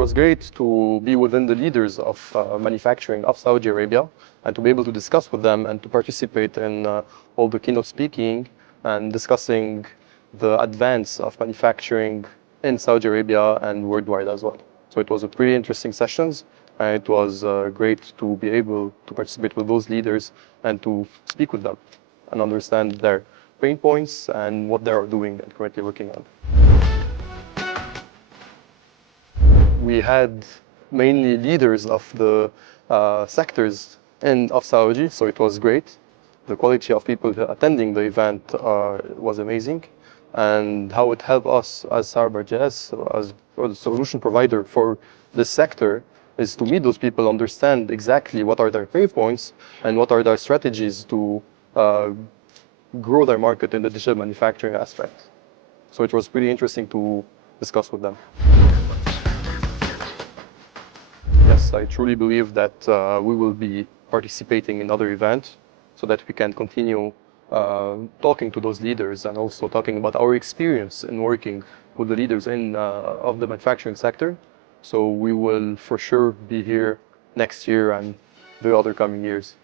was great to be within the leaders of manufacturing of Saudi Arabia and to be able to discuss with them and to participate in all the keynote speaking and discussing the advance of manufacturing in Saudi Arabia and worldwide as well. So it was a pretty interesting sessions, and it was great to be able to participate with those leaders and to speak with them and understand their pain points and what they are doing and currently working on. We had mainly leaders of the sectors of Saudi, so it was great. The quality of people attending the event was amazing, and how it helped us as SAAB RDS, as a solution provider for this sector, is to meet those people, understand exactly what are their pain points and what are their strategies to grow their market in the digital manufacturing aspect. So it was pretty interesting to discuss with them. Yes, I truly believe that we will be participating in other events so that we can continue talking to those leaders and also talking about our experience in working with the leaders of the manufacturing sector. So we will for sure be here next year and the other coming years.